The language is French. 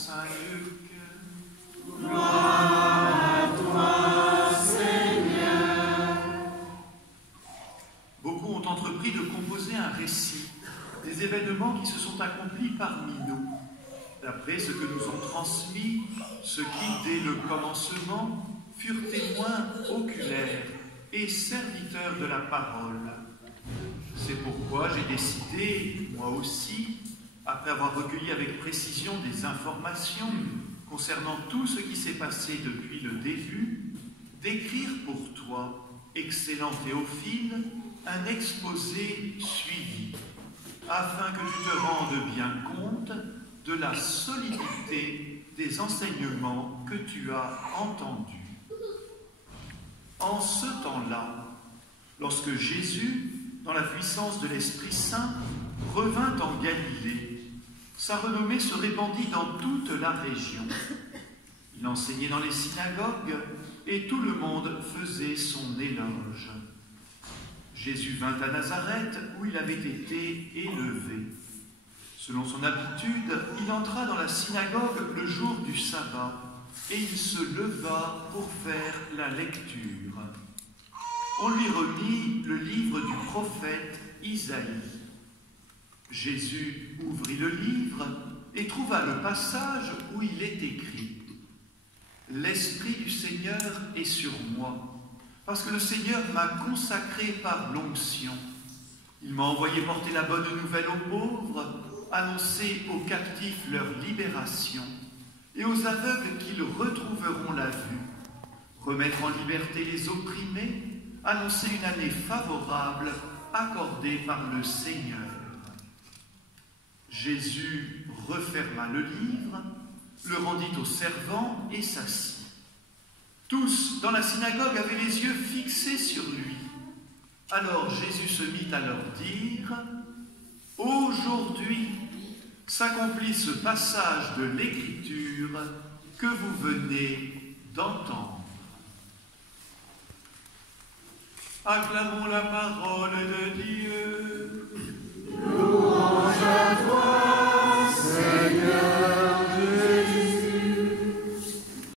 Saint Luc. Gloire à toi, Seigneur. Beaucoup ont entrepris de composer un récit des événements qui se sont accomplis parmi nous, d'après ce que nous ont transmis ceux qui, dès le commencement, furent témoins oculaires et serviteurs de la parole. C'est pourquoi j'ai décidé, moi aussi, après avoir recueilli avec précision des informations concernant tout ce qui s'est passé depuis le début, d'écrire pour toi, excellent Théophile, un exposé suivi, afin que tu te rendes bien compte de la solidité des enseignements que tu as entendus. En ce temps-là, lorsque Jésus, dans la puissance de l'Esprit Saint, revint en Galilée, sa renommée se répandit dans toute la région. Il enseignait dans les synagogues et tout le monde faisait son éloge. Jésus vint à Nazareth où il avait été élevé. Selon son habitude, il entra dans la synagogue le jour du sabbat et il se leva pour faire la lecture. On lui remit le livre du prophète Isaïe. Jésus ouvrit le livre et trouva le passage où il est écrit « L'Esprit du Seigneur est sur moi, parce que le Seigneur m'a consacré par l'onction. Il m'a envoyé porter la bonne nouvelle aux pauvres, annoncer aux captifs leur libération, et aux aveugles qu'ils retrouveront la vue, remettre en liberté les opprimés, annoncer une année favorable accordée par le Seigneur. » Jésus referma le livre, le rendit aux servants et s'assit. Tous dans la synagogue avaient les yeux fixés sur lui. Alors Jésus se mit à leur dire « Aujourd'hui s'accomplit ce passage de l'Écriture que vous venez d'entendre. » Acclamons la parole de Dieu.